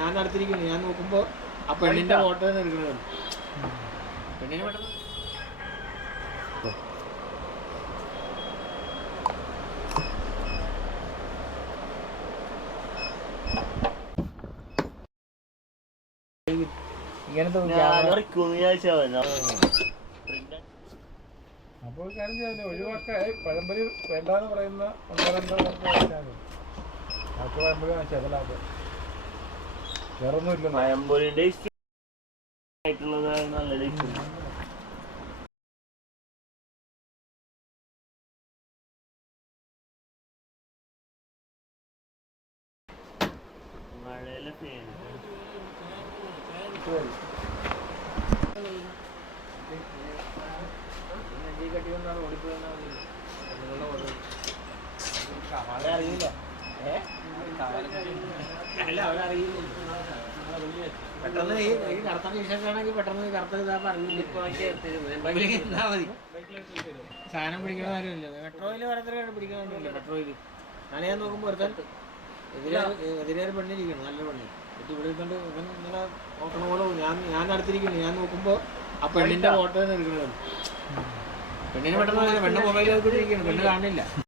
ഞാൻ അടുത്തിരിക്കുന്നു. ഞാൻ നോക്കുമ്പോൾ ആ പെണ്ണിന്റെ ഫോട്ടോ തന്നെ എടുക്കണത്. പെണ്ണിനെ പെട്ടെന്ന് ഇങ്ങനത്തെ അപ്പോൾ കാര്യം ചെയ്യാൻ ഒഴിവാക്കായി പഴംപൊരി വേണ്ടാന്ന് പറയുന്ന 1-2 വാങ്ങിച്ചാൽ ബാക്കി പഴംപൊരി വാങ്ങിച്ചാൽ അതല്ലാതെ വേറെ ഒന്നും ഇല്ല. പഴംപൊരി ടേസ്റ്റ് ആയിട്ടുള്ളത് നല്ല ടേസ്റ്റ്. മഴയിലെ ഫേൻ കട്ടിക്കൊണ്ടാണ് ഓടിപ്പോയെന്നാ അറിയില്ല. അല്ല അവരറിയില്ല. പെട്ടെന്ന് ഈ കറുത്ത ടീഷർട്ടാണെങ്കിൽ പെട്ടെന്ന് കറുത്ത ഇതാകുമ്പോൾ അറിയില്ല. എന്നാ മതി. സാധനം പിടിക്കണ കാര്യമില്ല. മെട്രോയിൽ ഓരോരുത്തരാണ് പിടിക്കണമെന്നില്ല. മെട്രോയിൽ നാളെ ഞാൻ നോക്കുമ്പോൾ ഒരുത്തൻ എതിരെ പെണ്ണിരിക്കണം. നല്ല പെണ്ണി എന്നിട്ട് ഇവിടെ ഇരുന്നിട്ട് ഇവൻ ഇങ്ങനെ നോക്കണ പോലെ ഞാൻ അടുത്തിരിക്കുന്നു. ഞാൻ നോക്കുമ്പോൾ ആ പെണ്ണിന്റെ ഫോട്ടോ തന്നെ എടുക്കണത്. പെണ്ണിനെ പെട്ടെന്ന് പെണ്ണ് മൊബൈലിൽ ഇരിക്കുന്നു. പെണ്ണ് കാണില്ല.